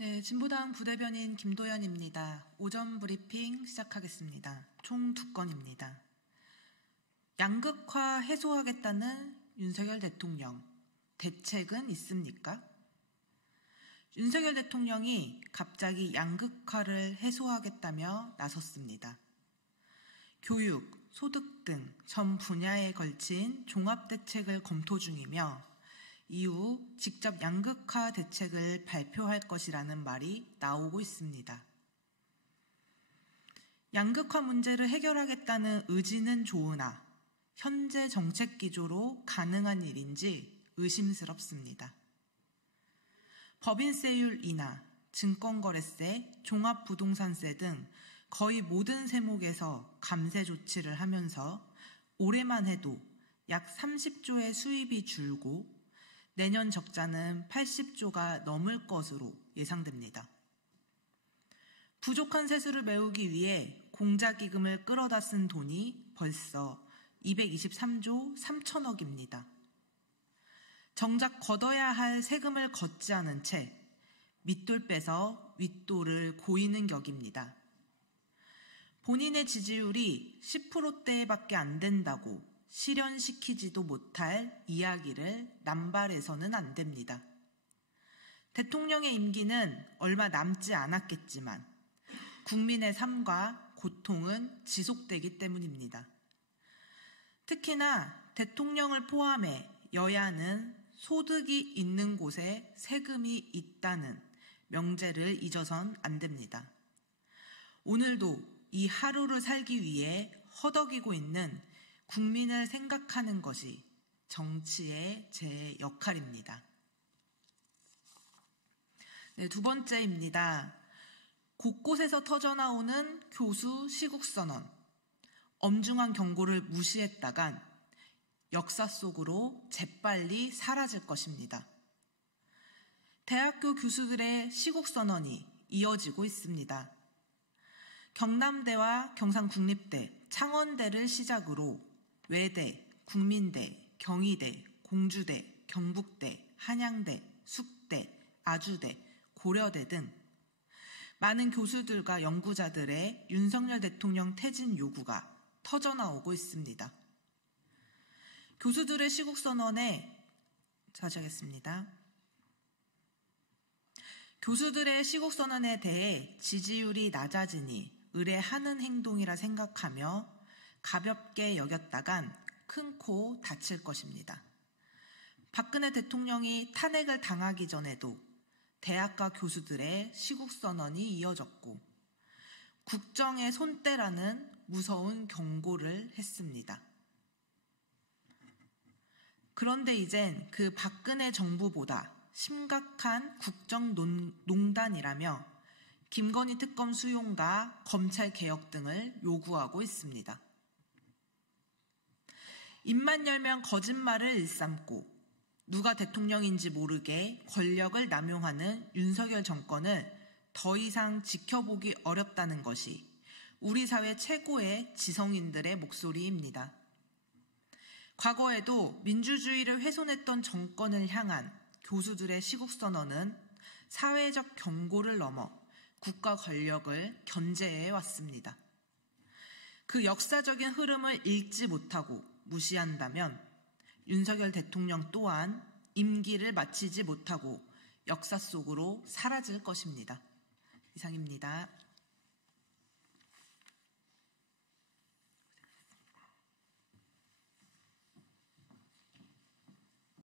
네, 진보당 부대변인 김도연입니다. 오전 브리핑 시작하겠습니다. 총 2건입니다. 양극화 해소하겠다는 윤석열 대통령, 대책은 있습니까? 윤석열 대통령이 갑자기 양극화를 해소하겠다며 나섰습니다. 교육, 소득 등 전 분야에 걸친 종합대책을 검토 중이며 이후 직접 양극화 대책을 발표할 것이라는 말이 나오고 있습니다. 양극화 문제를 해결하겠다는 의지는 좋으나 현재 정책 기조로 가능한 일인지 의심스럽습니다. 법인세율 인하, 증권거래세, 종합부동산세 등 거의 모든 세목에서 감세 조치를 하면서 올해만 해도 약 30조의 수입이 줄고 내년 적자는 80조가 넘을 것으로 예상됩니다. 부족한 세수를 메우기 위해 공자기금을 끌어다 쓴 돈이 벌써 223조 3천억입니다. 정작 걷어야 할 세금을 걷지 않은 채 밑돌 빼서 윗돌을 고이는 격입니다. 본인의 지지율이 10%대밖에 안 된다고 실현시키지도 못할 이야기를 남발해서는 안 됩니다. 대통령의 임기는 얼마 남지 않았겠지만 국민의 삶과 고통은 지속되기 때문입니다. 특히나 대통령을 포함해 여야는 소득이 있는 곳에 세금이 있다는 명제를 잊어선 안 됩니다. 오늘도 이 하루를 살기 위해 허덕이고 있는 국민을 생각하는 것이 정치의 제 역할입니다. 네, 두 번째입니다. 곳곳에서 터져나오는 교수 시국선언. 엄중한 경고를 무시했다간 역사 속으로 재빨리 사라질 것입니다. 대학교 교수들의 시국선언이 이어지고 있습니다. 경남대와 경상국립대, 창원대를 시작으로 외대, 국민대, 경희대, 공주대, 경북대, 한양대, 숙대, 아주대, 고려대 등 많은 교수들과 연구자들의 윤석열 대통령 퇴진 요구가 터져나오고 있습니다. 교수들의 시국선언에 자제하겠습니다. 교수들의 시국선언에 대해 지지율이 낮아지니 의뢰하는 행동이라 생각하며 가볍게 여겼다간 큰 코 다칠 것입니다. 박근혜 대통령이 탄핵을 당하기 전에도 대학가 교수들의 시국선언이 이어졌고 국정의 손때라는 무서운 경고를 했습니다. 그런데 이젠 그 박근혜 정부보다 심각한 국정농단이라며 김건희 특검 수용과 검찰 개혁 등을 요구하고 있습니다. 입만 열면 거짓말을 일삼고 누가 대통령인지 모르게 권력을 남용하는 윤석열 정권을 더 이상 지켜보기 어렵다는 것이 우리 사회 최고의 지성인들의 목소리입니다. 과거에도 민주주의를 훼손했던 정권을 향한 교수들의 시국선언은 사회적 경고를 넘어 국가 권력을 견제해 왔습니다. 그 역사적인 흐름을 읽지 못하고 무시한다면 윤석열 대통령 또한 임기를 마치지 못하고 역사 속으로 사라질 것입니다. 이상입니다.